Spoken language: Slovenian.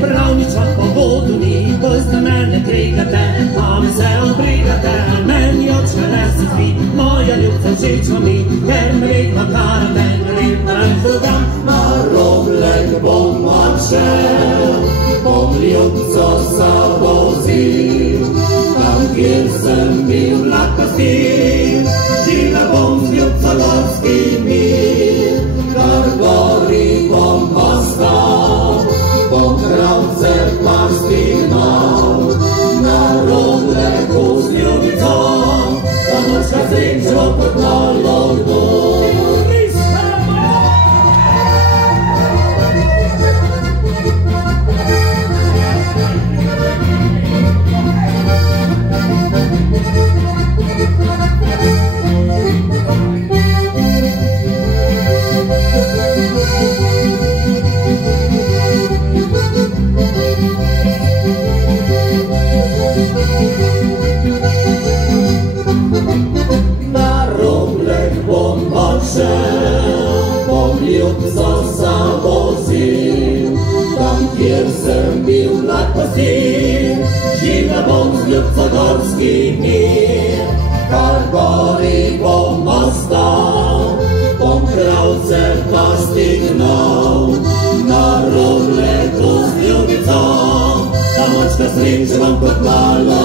Prav nič od povodu ni, bolj za mene krigate, a me se obrigate, meni očka ne se zbi, moja ljubca všeč vam mi, ker me vedno karate, lepem zugam. Na Roblek bom odšel, bom ljubco se vozil, tam kjer sem bil lahko stil, živela bom z ljubco gorski mir, kar gori bom ostal. Kravce pasti gnal, na Robleku z ljubico, ta nočka srečo poklalo dol. Bom ljubco zavozil, tam kjer sem bil lahko stil, živela bom z ljubco gorski mir, kar gori bom ostal, bom kravce pasti gnal, na Robleku z ljubico, ta močka sreče bom kot malo